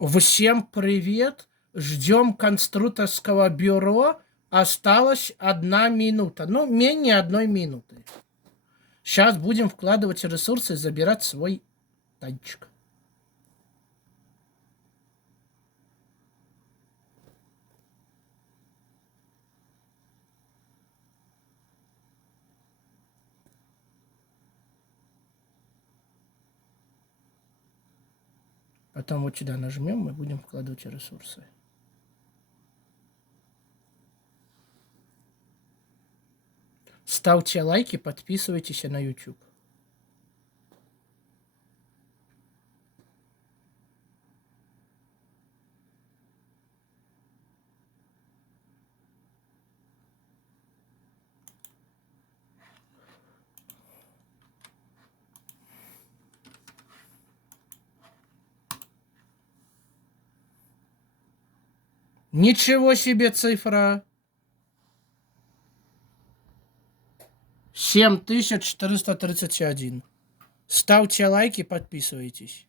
Всем привет! Ждем конструкторского бюро. Осталась 1 минута. Ну, менее 1 минуты. Сейчас будем вкладывать ресурсы и забирать свой танчик. Потом вот сюда нажмем, мы будем вкладывать ресурсы. Ставьте лайки, подписывайтесь на YouTube. Ничего себе цифра! 7431. Ставьте лайки, подписывайтесь.